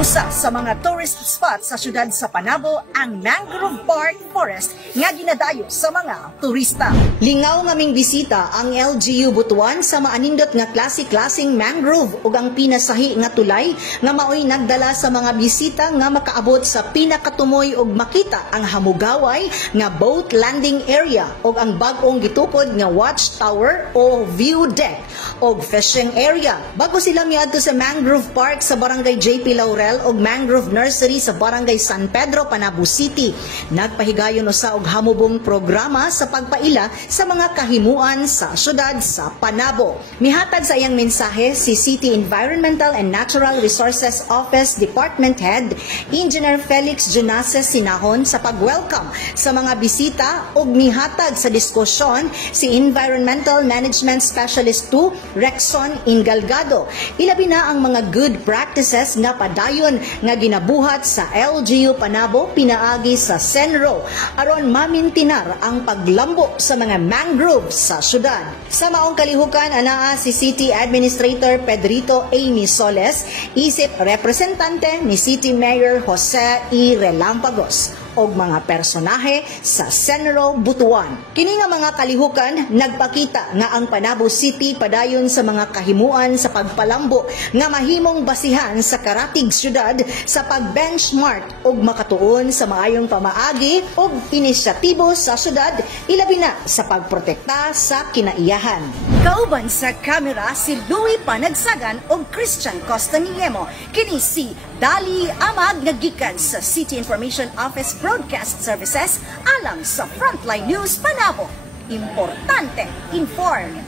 Usa sa mga tourist spot sa syudad sa Panabo ang Mangrove Park Forest nga ginadayo sa mga turista. Lingaw nga ming bisita ang LGU Butuan sa maanindot nga klase-klaseng mangrove ug ang pinasahi nga tulay nga maoy nagdala sa mga bisita nga makaabot sa pinakatumoy ug makita ang hamugaway nga boat landing area ug ang bag-ong gitukod nga watchtower o view deck ug fishing area. Bago sila miadto sa Mangrove Park sa Barangay JP Laurel og Mangrove Nursery sa Barangay San Pedro, Panabo City. Nagpahigayon usa og hamubong programa sa pagpaila sa mga kahimuan sa syudad sa Panabo. Mihatag sa iyang mensahe si City Environmental and Natural Resources Office Department Head Engineer Felix Junases Sinahon sa pag-welcome sa mga bisita ug mihatag sa diskusyon si Environmental Management Specialist 2 Rexon Ingalgado. Ilabi na ang mga good practices nga padayon nga ginabuhat sa LGU Panabo pinaagi sa Senro aron mamintinar ang paglambo sa mga mangrove sa syudad. Sa maong kalihukan anaa si City Administrator Pedrito Amy Soles isip representante ni City Mayor Jose E. Relampagos og mga personahe sa Senro Butuan. Kini nga mga kalihukan nagpakita nga ang Panabo City padayon sa mga kahimuan sa pagpalambo nga mahimong basihan sa karatig syudad sa pag-benchmark og makatuon sa maayong pamaagi og inisyatibo sa syudad ilabi na sa pagprotekta sa kinaiyahan. Kauban sa kamera si Louie Panagsagan og Christian Costa Niemo. Kini si Dali Amag nagikan sa City Information Office Broadcast Services alang sa Frontline News Panabo. Importante, informed.